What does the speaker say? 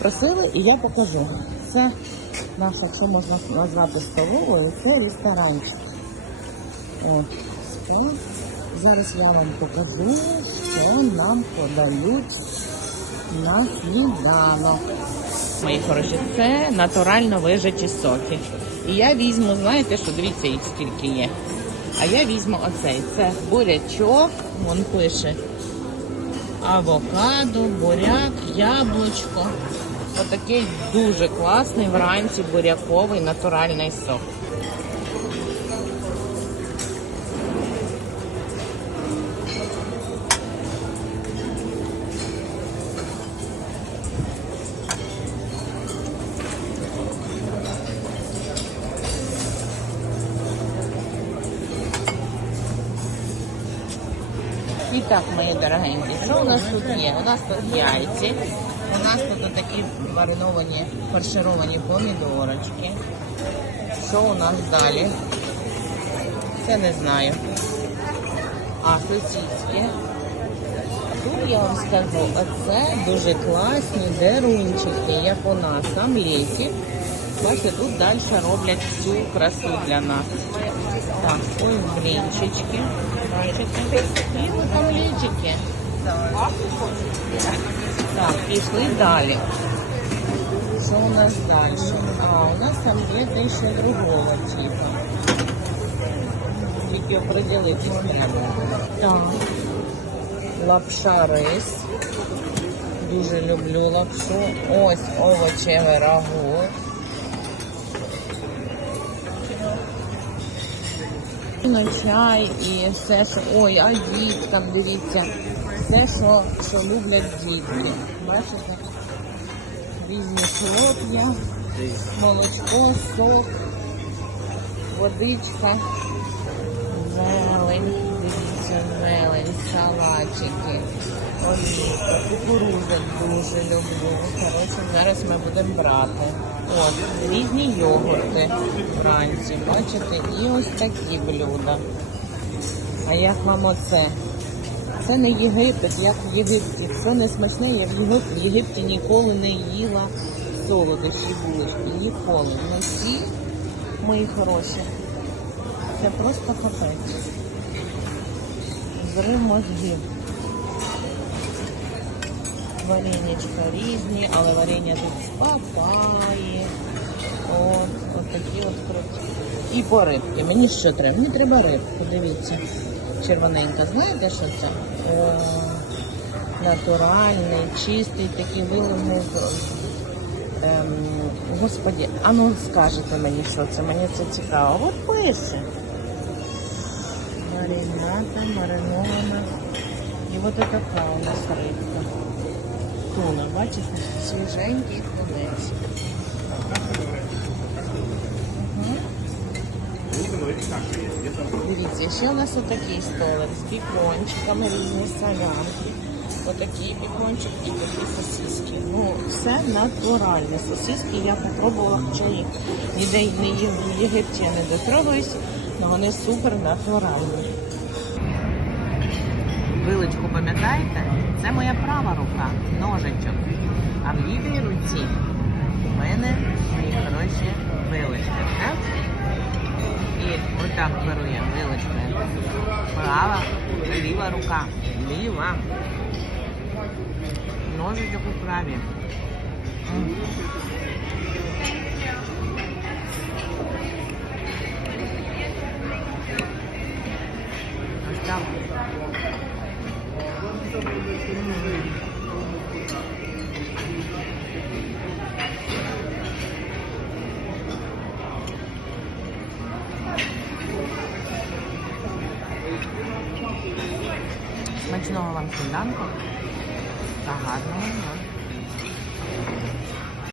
Просили і я покажу. Це наша, що можна назвати столовою, це ресторанчик. От, спа. Зараз я вам покажу, що нам подають на сніданок. Мої хороші, це натурально вижаті соки. І я візьму, знаєте, що дивіться, їх скільки є. А я візьму оцей. Це бурячок, вон пише авокадо, буряк, яблучко. Отакий дуже класний вранці буряковий натуральний сок. І так, мої дорогенькі, що у нас тут є? У нас тут яйці, у нас тут такі мариновані, фаршировані помідорочки. Що у нас далі? Це не знаю. А, сосиски. Тут я вам скажу, оце дуже класні дерунчики, як у нас, омлетик. Бачите, тут далі роблять всю красу для нас. Так, ой, блінчички. І от омлетики. Так, пішли далі. Що у нас далі? А, у нас там є ще другого типу. Тільки определитись треба. Так. Лапша рис. Дуже люблю лапшу. Ось овочеве рагу. На чай і все, що. Ой, а діткам, дивіться. Все, що, що люблять дітки. Бачите? Різні хлоп'я, молочко, сок, водичка, зелень, дивіться, зелень, салатики, олійка, кукурудза дуже люблю. Коротше, зараз ми будемо брати. От, різні йогурти вранці, бачите, і ось такі блюда. А як вам оце? Це не Єгипет, як в Єгипті. Це не смачне, я в Єгипті, ніколи не їла солодощі булочки. Ніколи. Ну ці мої хороші. Це просто капець. Зрив мозгів. Вареничка різні, але варення тут з папаї. От, от такі от круті. І по рибки. Мені що треба? Мені треба рибку, дивіться. Червоненька. Знаєте, що це? О, натуральний, чистий, такий виливний. Ем, господі, а ну скажете мені, що це? Мені це цікаво. От пише. Маринада, маринована. І от така у нас рибка. Туна, бачите? Свіженький тунець. Дивіться, ще у нас отакий столик з бікончиками, різні солянки. Отакий бікончик і такі сосиски. Ну, все натуральне. Сосиски я попробувала, їх ніде не їв в Єгипті я не дотрогуюсь, але вони супер натуральні. Виличку пам'ятаєте? Це моя права рука, ножичок. А в лівій руці у мене мої хороші вилички. Так? І отак беру я вилочкою. Права, ліва рука. Ліва. Смачного вам сніданку та гарного дня.